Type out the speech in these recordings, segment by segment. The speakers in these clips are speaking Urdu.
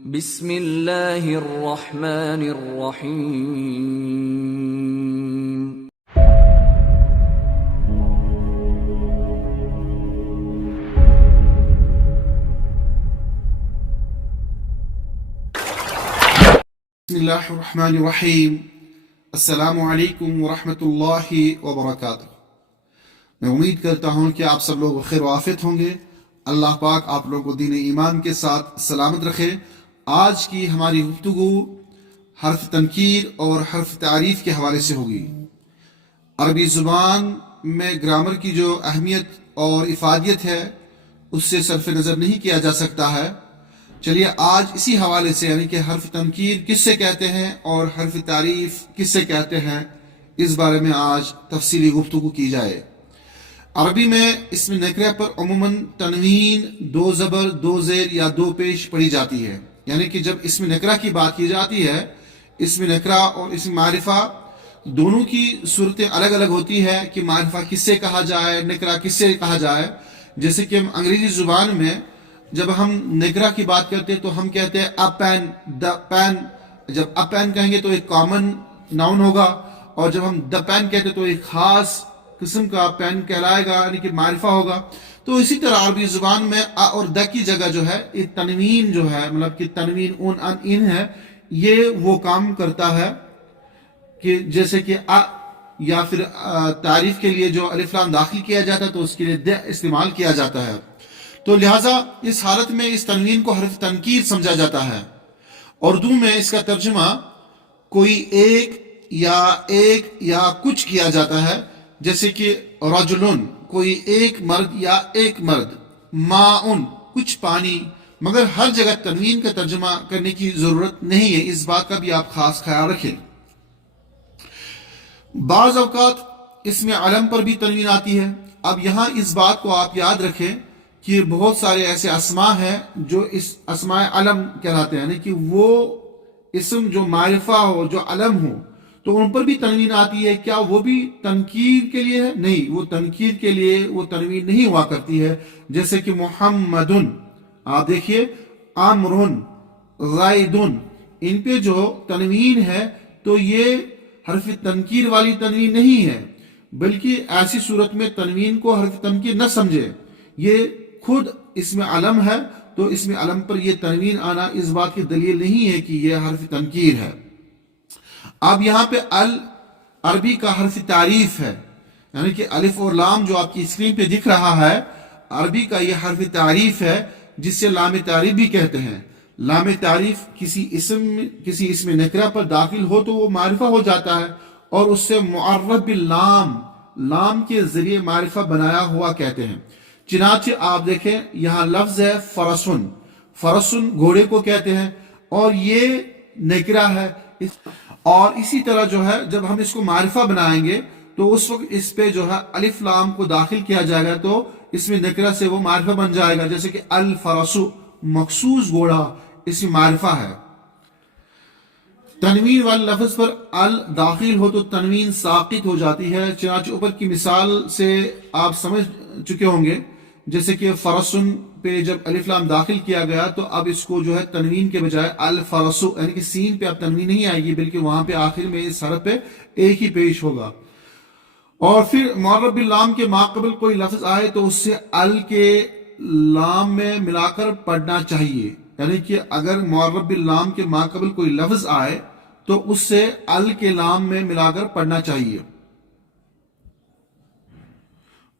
بسم اللہ الرحمن الرحیم۔ بسم اللہ الرحمن الرحیم۔ السلام علیکم ورحمۃ اللہ وبرکاتہ۔ میں امید کرتا ہوں کہ آپ سب لوگ خیر و عافیت ہوں گے۔ اللہ پاک آپ لوگوں کو دین ایمان کے ساتھ سلامت رکھے۔ آج کی ہماری گفتگو حرف تنکیر اور حرف تعریف کے حوالے سے ہوگی۔ عربی زبان میں گرامر کی جو اہمیت اور افادیت ہے اس سے صرف نظر نہیں کیا جا سکتا ہے۔ چلیے آج اسی حوالے سے یعنی کہ حرف تنکیر کس سے کہتے ہیں اور حرف تعریف کس سے کہتے ہیں، اس بارے میں آج تفصیلی گفتگو کی جائے۔ عربی میں اسم نکرہ پر عموماً تنوین، دو زبر، دو زیر یا دو پیش پڑھی جاتی ہے۔ یعنی کہ جب اسم نکرہ کی بات کی جاتی ہے، اسم نکرہ اور اسم معرفہ دونوں کی صورتیں الگ الگ ہوتی ہے کہ معرفہ کس سے کہا جائے، نکرہ کس سے کہا جائے۔ جیسے کہ ہم انگریزی زبان میں جب ہم نکرہ کی بات کرتے ہیں تو ہم کہتے ہیں اے پین، دا پین۔ جب اے پین کہیں گے تو ایک کامن ناؤن ہوگا، اور جب ہم دا پین کہتے ہیں تو ایک خاص قسم کا پین کہلائے گا، یعنی کہ معرفہ ہوگا۔ تو اسی طرح عربی زبان میں ا اور د کی جگہ جو ہے یہ تنوین جو ہے، مطلب کہ تنوین اون ان ان ہے، یہ وہ کام کرتا ہے کہ جیسے کہ ا یا پھر تعریف کے لیے جو الف لام داخل کیا جاتا ہے تو اس کے لیے د استعمال کیا جاتا ہے۔ تو لہٰذا اس حالت میں اس تنوین کو حرف تنکیر سمجھا جاتا ہے۔ اردو میں اس کا ترجمہ کوئی ایک یا کچھ کیا جاتا ہے، جیسے کہ رجلن کوئی ایک مرد یا ایک مرد، ماؤن کچھ پانی، مگر ہر جگہ تنوین کا ترجمہ کرنے کی ضرورت نہیں ہے، اس بات کا بھی آپ خاص خیال رکھیں۔ بعض اوقات اسم علم پر بھی تنوین آتی ہے۔ اب یہاں اس بات کو آپ یاد رکھیں کہ بہت سارے ایسے اسماء ہیں جو اس اسماء علم کہلاتے ہیں، یعنی کہ وہ اسم جو معرفہ ہو، جو علم ہو، تو ان پر بھی تنوین آتی ہے۔ کیا وہ بھی تنکیر کے لیے ہے؟ نہیں، وہ تنکیر کے لیے وہ تنوین نہیں ہوا کرتی ہے۔ جیسے کہ محمدن، آپ دیکھیے، عمرن، زیدن، ان پہ جو تنوین ہے تو یہ حرف تنکیر والی تنوین نہیں ہے، بلکہ ایسی صورت میں تنوین کو حرف تنکیر نہ سمجھے، یہ خود اسم علم ہے، تو اسم علم پر یہ تنوین آنا اس بات کی دلیل نہیں ہے کہ یہ حرف تنکیر ہے۔ اب یہاں پہ عربی کا حرف تعریف ہے، یعنی کہ الف اور لام جو آپ کی اسکرین پہ دکھ رہا ہے، عربی کا یہ حرف تعریف ہے جس سے لام تعریف بھی کہتے ہیں۔ لام تعریف کسی اسم نکرہ پر داخل ہو تو وہ معرفہ ہو جاتا ہے، اور اس سے معرف باللام، لام کے ذریعے معرفہ بنایا ہوا کہتے ہیں۔ چنانچہ آپ دیکھیں یہاں لفظ ہے فرسن، فرسن گھوڑے کو کہتے ہیں، اور یہ نکرہ ہے۔ اور اسی طرح جو ہے جب ہم اس کو معرفہ بنائیں گے تو اس وقت اس پہ جو ہے الف لام کو داخل کیا جائے گا تو اس میں نکرہ سے وہ معرفہ بن جائے گا، جیسے کہ الفرس، مخصوص گھوڑا، اس میں معرفہ ہے۔ تنوین والے لفظ پر ال داخل ہو تو تنوین ساقط ہو جاتی ہے، چنانچہ اوپر کی مثال سے آپ سمجھ چکے ہوں گے۔ جیسے کہ فرسن پہ جب الف لام داخل کیا گیا تو اب اس کو جو ہے تنوین کے بجائے الفرسو، یعنی کہ سین پہ اب تنوین نہیں آئے گی، بلکہ وہاں پہ آخر میں اس حرف پہ ایک ہی پیش ہوگا۔ اور پھر معرف باللام کے ماقبل کوئی لفظ آئے تو اس سے ال کے لام میں ملا کر پڑھنا چاہیے، یعنی کہ اگر معرف باللام کے ماقبل کوئی لفظ آئے تو اس سے ال کے لام میں ملا کر پڑھنا چاہیے۔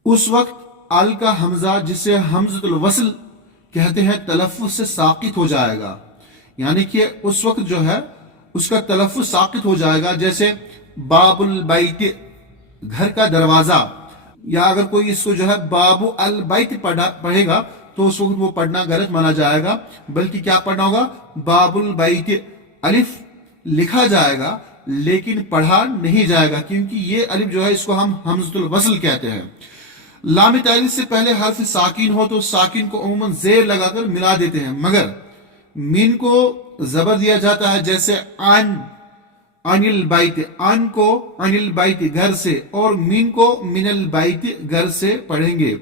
اس وقت ال کا حمزہ، جسے حمزۃ الوصل کہتے ہیں، تلفظ سے ساقط ہو جائے گا، یعنی کہ اس وقت جو ہے اس کا تلفظ ساقط ہو جائے گا۔ جیسے باب البیت، گھر کا دروازہ، یا اگر کوئی اس کو جو ہے باب البیت پڑھے گا تو اس وقت وہ پڑھنا غلط مانا جائے گا، بلکہ کیا پڑھنا ہوگا؟ باب البیت، الف لکھا جائے گا لیکن پڑھا نہیں جائے گا، کیونکہ یہ الف جو ہے اس کو ہم حمزۃ الوصل کہتے ہیں۔ لام تعریف سے پہلے حرف ساکن ہو تو ساکن کو عموماً زیر لگا کر ملا دیتے ہیں، مگر مین کو زبر دیا جاتا ہے، جیسے عن البیت، عن کو عن البیت گھر سے، اور مین کو من البیت گھر سے پڑھیں گے،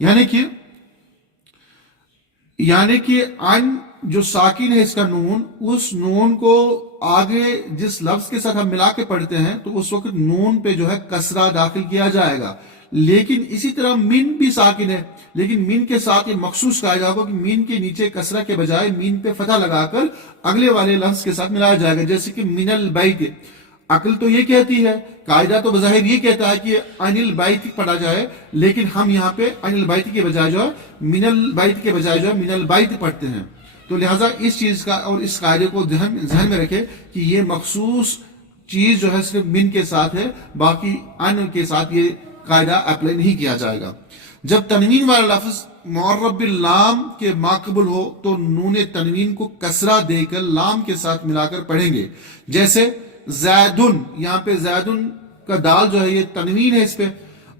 یعنی کہ عن جو ساکن ہے اس کا نون، اس نون کو آگے جس لفظ کے ساتھ ہم ملا کے پڑھتے ہیں تو اس وقت نون پہ جو ہے کسرہ داخل کیا جائے گا. لیکن اسی طرح مین بھی ساکن ہے، لیکن مین کے ساتھ یہ مخصوص قاعدہ ہوگا کہ مین کے نیچے کسرہ کے بجائے مین پہ فتح لگا کر اگلے والے لفظ کے ساتھ ملایا جائے گا. جیسے کہ من البیت، عقل تو یہ کہتی ہے، قاعدہ تو بظاہر یہ کہتا ہے کہ عن البیت پڑھا جائے، لیکن ہم یہاں پہ عن البیت کے بجائے جو ہے من البیت کے بجائے جو ہے من البیت پڑھتے ہیں. تو لہٰذا اس چیز کا اور اس قاعدے کو ذہن میں رکھے کہ یہ مخصوص چیز جو ہے صرف من کے ساتھ ہے، باقی ان کے ساتھ یہ قاعدہ اپلائی نہیں کیا جائے گا. جب تنوین والا لفظ معرب باللام کے ماقبل ہو تو نون تنوین کو کسرہ دے کر لام کے ساتھ ملا کر پڑھیں گے. جیسے زیدن، یہاں پہ زیدن کا دال جو ہے یہ تنوین ہے اس پہ،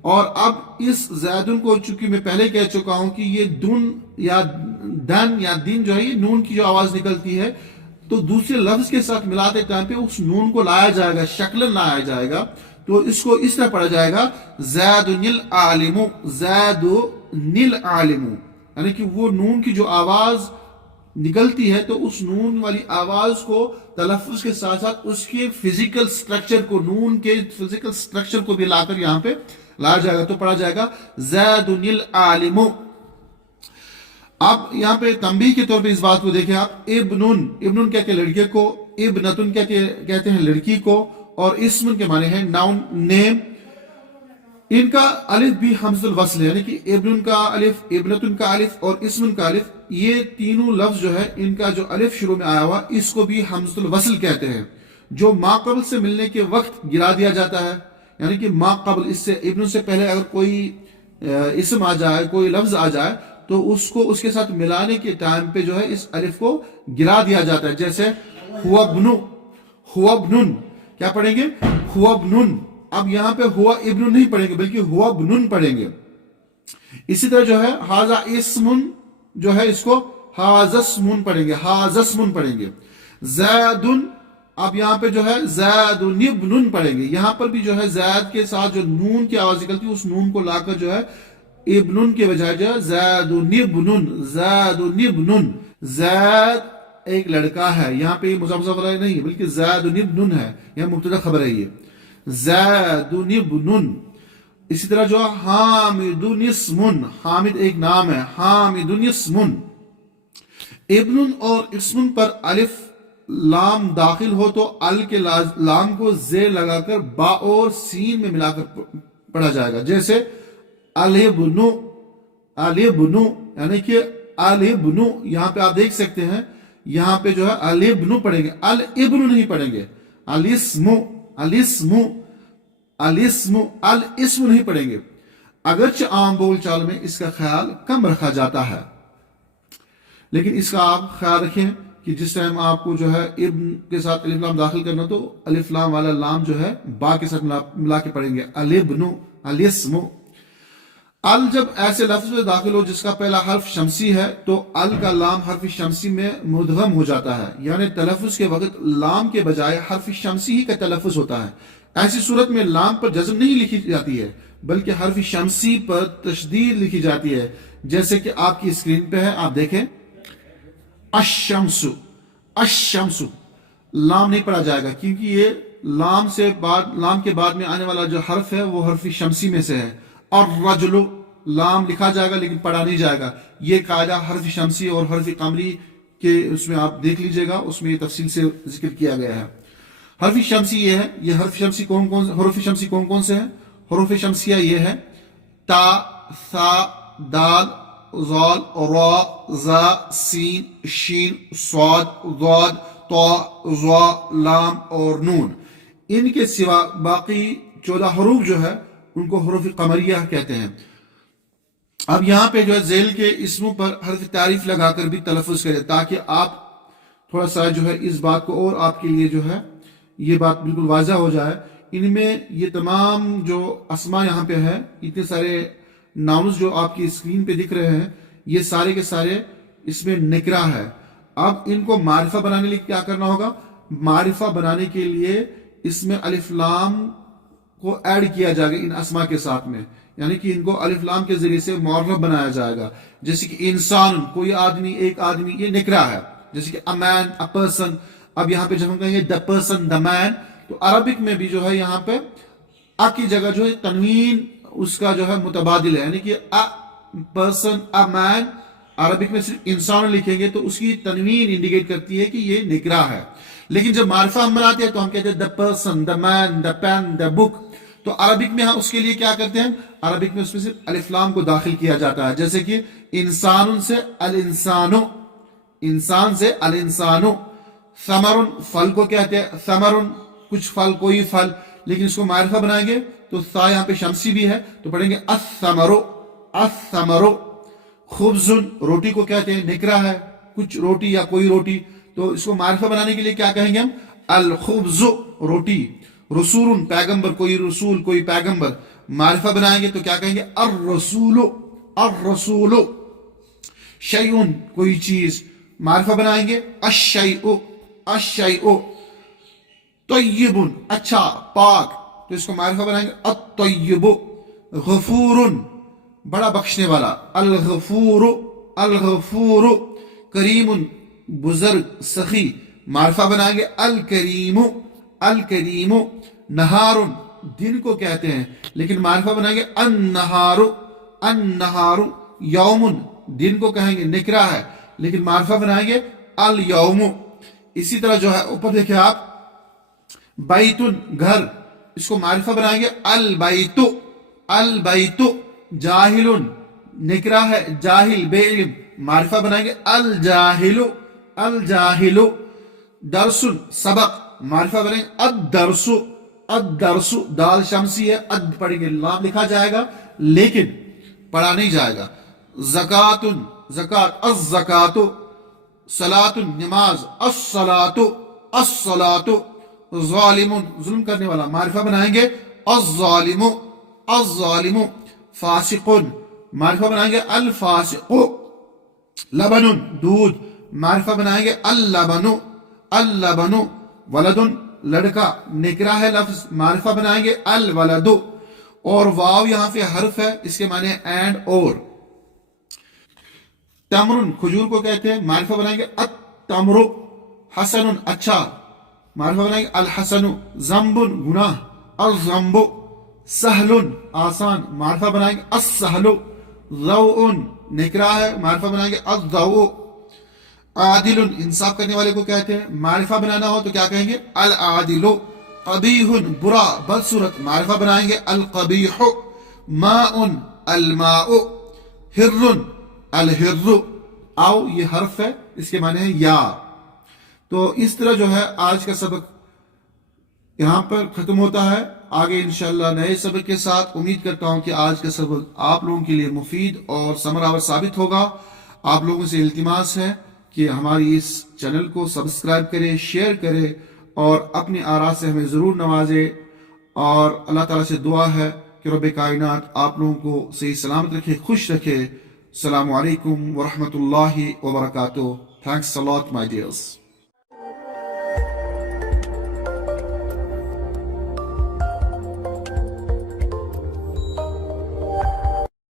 اور اب اس زیدن کو چونکہ میں پہلے کہہ چکا ہوں کہ یہ دن یا دن یا دن جو ہے یہ نون کی جو آواز نکلتی ہے، تو دوسرے لفظ کے ساتھ ملاتے ٹائم پہ اس نون کو لایا جائے گا، شکلن لایا جائے گا. تو اس کو اس طرح پڑھا جائے گا زیدن العالم، زیدن العالم، یعنی کہ وہ نون کی جو آواز نکلتی ہے تو اس نون والی آواز کو تلفظ کے ساتھ ساتھ اس کے فزیکل سٹرکچر کو، نون کے فزیکل سٹرکچر کو بھی لا کر یہاں پہ لایا جائے گا، تو پڑھا جائے گا زیدن العالم. اب یہاں پہ تنبیہ کے طور پہ اس بات کو دیکھیں آپ، ابن کہتے ہیں لڑکے کو، ابنتن کہتے ہیں لڑکی کو، اور اسم کے معنی ہے ناؤن، نیم. ان کا الف بھی حمزۃ الوصل ہے، یعنی کہ ابن کا الف، ابنتن کا الف اور اسم کا الف، یہ تینوں لفظ جو ہے ان کا جو الف شروع میں آیا ہوا اس کو بھی حمزۃ الوصل کہتے ہیں، جو ما قبل سے ملنے کے وقت گرا دیا جاتا ہے. یعنی کہ ما قبل، اس سے ابن سے پہلے اگر کوئی اسم آ جائے، کوئی لفظ آ جائے تو اس کو اس کے ساتھ ملانے کے ٹائم پہ جو ہے اس الف کو گرا دیا جاتا ہے. جیسے ہوا ابن، ہوا ابن، کیا پڑھیں گے؟ ہوا ابن. اب یہاں پہ ہوا ابن نہیں پڑھیں گے بلکہ ہوا ابن پڑھیں گے. اسی طرح جو ہے ہاذا اسمن جو ہے اس کو ہاذا اسمن پڑھیں گے، ہاذا اسمن پڑھیں گے. زیدن، اب یہاں پہ جو ہے زیدن ابن پڑھیں گے. یہاں پر بھی جو ہے زید کے ساتھ جو نون کی آواز نکلتی ہے اس نون کو لا کر جو ہے ابن کے بجائے جو ہے زیدن ابن، زیدن ابن. زید ایک لڑکا ہے، یہاں پہ مضاف علیہ نہیں ہے بلکہ زیدن ابن ہے، یہاں مبتدا خبر ہے یہ زیدن ابن. اسی طرح جو حامد اسمن، حامد ایک نام ہے، حامد اسمن. ابن اور اسمن پر الف لام داخل ہو تو ال کے لام کو زیر لگا کر با اور سین میں ملا کر پڑھا جائے گا. جیسے الابن، الابن، یعنی کہ الابن، یہاں پہ آپ دیکھ سکتے ہیں یہاں پہ جو ہے الابن پڑھیں گے، الابن نہیں پڑھیں گے. الاسم، الاسم، الاسم، الاسم نہیں پڑھیں گے. اگرچہ عام بول چال میں اس کا خیال کم رکھا جاتا ہے، لیکن اس کا آپ خیال رکھیں کہ جس ٹائم آپ کو جو ہے ابن کے ساتھ الف لام داخل کرنا تو الف لام والا لام جو ہے با کے ساتھ ملا کے پڑھیں گے، الابن، الاسم. ال جب ایسے لفظ میں داخل ہو جس کا پہلا حرف شمسی ہے تو ال کا لام حرف شمسی میں مدغم ہو جاتا ہے، یعنی تلفظ کے وقت لام کے بجائے حرف شمسی ہی کا تلفظ ہوتا ہے. ایسی صورت میں لام پر جزم نہیں لکھی جاتی ہے بلکہ حرف شمسی پر تشدید لکھی جاتی ہے. جیسے کہ آپ کی اسکرین پہ ہے، آپ دیکھیں الشمس، الشمس. لام نہیں پڑھا جائے گا کیونکہ یہ لام کے بعد میں آنے والا جو حرف ہے وہ حرف شمسی میں سے ہے. الرجل، لام لکھا جائے گا لیکن پڑھا نہیں جائے گا. یہ قاعدہ حرف شمسی اور حرف قمری کے اس میں آپ دیکھ لیجئے گا، اس میں یہ تفصیل سے ذکر کیا گیا ہے. حرف شمسی یہ ہے، یہ حرف شمسی حروف شمسی کون کون سے ہیں؟ حروف شمسیہ یہ ہے تا، ثا، دال، ذال، را، زا، سین، شین، صاد، ضاد، طا، ظا، لام اور نون. ان کے سوا باقی 14 حروف جو ہے ان کو حروف قمریہ کہتے ہیں. اب یہاں پہ جو ہے ذیل کے اسموں پر حرف تعریف لگا کر بھی تلفظ کریں تاکہ آپ تھوڑا سا جو ہے اس بات کو اور آپ کے لیے جو ہے یہ بات بالکل واضح ہو جائے. ان میں یہ تمام جو اسما یہاں پہ ہے، اتنے سارے ناؤنز جو آپ کی اسکرین پہ دکھ رہے ہیں، یہ سارے کے سارے اس میں نکرہ ہے. اب ان کو معرفہ بنانے کے لیے کیا کرنا ہوگا؟ معرفہ بنانے کے لیے اس میں الف لام کو ایڈ کیا جائے گا ان اسما کے ساتھ میں، یعنی کہ ان کو الف لام کے ذریعے سے معرف بنایا جائے گا. جیسے کہ انسان، کوئی آدمی، ایک آدمی، یہ نکرہ ہے. جیسے کہ a man, a person. اب یہاں پہ جب ہم کہیں گے the person, the man, تو عربک میں بھی جو ہے یہاں پہ a کی جگہ جو ہے تنوین اس کا جو ہے متبادل ہے، یعنی کہ a person, a man Arabic میں صرف انسان لکھیں گے تو اس کی تنوین انڈیکیٹ کرتی ہے کہ یہ نکرہ ہے. لیکن جب معرفہ ہم بناتے ہیں تو ہم کہتے ہیں the person, the man, the pen, the book. تو عربک میں ہم اس کے لیے کیا کرتے ہیں؟ عربک میں اس میں صرف الف لام کو داخل کیا جاتا ہے، جیسے کہ انسان سے الانسانو، انسان سے الانسانو. ثمر پھل کو کہتے ہیں ثمر، کچھ پھل، کوئی پھل. لیکن اس کو معرفہ بنائیں گے تو ثا یہاں پہ شمسی بھی ہے تو پڑھیں گے الثمرو، الثمرو. خبز روٹی کو کہتے ہیں نکرہ ہے، کچھ روٹی یا کوئی روٹی، تو اس کو معرفہ بنانے کے لیے کیا کہیں گے ہم؟ الخبز روٹی. رسول پیغمبر، کوئی رسول، کوئی پیغمبر، معرفہ بنائیں گے تو کیا کہیں گے؟ الرسول، الرسول. شیئن کوئی چیز، معرفہ بنائیں گے الشیء، الشیء. طیب اچھا، پاک، تو اس کو معرفہ بنائیں گے الطیب. غفور بڑا بخشنے والا، الغفور، الغفور. کریم بزرگ سخی، معرفہ بنائیں گے الکریم، الکریم. نہار دن کو کہتے ہیں لیکن معرفہ بنائیں گے النہار، النہار. یوم دن کو کہیں گے نکرہ ہے لیکن معرفہ بنائیں گے الیوم. اسی طرح جو ہے اوپر دیکھیں آپ بیت گھر، اس کو معرفہ بنائیں گے البیت، البیت. جاہل نکرہ ہے جاہل بے علم، معرفہ بنائیں گے الجاہل، الجاہل. درس سبق، معرفہ بنائیں گے الدرس، الدرس. دال شمسی ہے، اد پڑھیں گے، لام لکھا جائے گا لیکن پڑھا نہیں جائے گا. زکات زکات، الزکات. صلاۃ نماز، الصلاۃ، الصلاۃ. ظالم ظلم کرنے والا، معرفہ بنائیں گے الظالم، الظالم. فاسق معرفہ بنائیں گے الفاسق. لبن دودھ، معرفہ بنائیں گے اللبن، اللبن. ولد لڑکا نکرہ ہے لفظ، معرفہ بنائیں گے الولد. اور واو یہاں پہ حرف ہے، اس کے معنی اینڈ اور. تمر کھجور کو کہتے ہیں، معرفہ بنائیں گے التمر. حسن اچھا، معرفہ بنائیں گے الحسن. ذنب گناہ، الذنب. سہل آسان، معرفہ بنائیں گے السہل. ضوء نکرہ ہے، معرفہ بنائیں گے الضوء. عادل انصاف کرنے والے کو کہتے ہیں، معرفہ بنانا ہو تو کیا کہیں گے العادل. قبیح برا بدصورت، معرفہ بنائیں گے القبیح. ماء الماء. ہر الہر. او یہ حرف ہے، اس کے معنی ہے یا. تو اس طرح جو ہے آج کا سبق یہاں پر ختم ہوتا ہے. آگے انشاءاللہ نئے سبق کے ساتھ. امید کرتا ہوں کہ آج کا سبق آپ لوگوں کے لیے مفید اور ثمر آور ثابت ہوگا. آپ لوگوں سے التماس ہے کہ ہماری اس چینل کو سبسکرائب کریں، شیئر کریں اور اپنی آراء سے ہمیں ضرور نوازیں. اور اللہ تعالیٰ سے دعا ہے کہ رب کائنات آپ لوگوں کو صحیح سلامت رکھے، خوش رکھے. السلام علیکم ورحمۃ اللہ وبرکاتہ. Thanks a lot, my dears.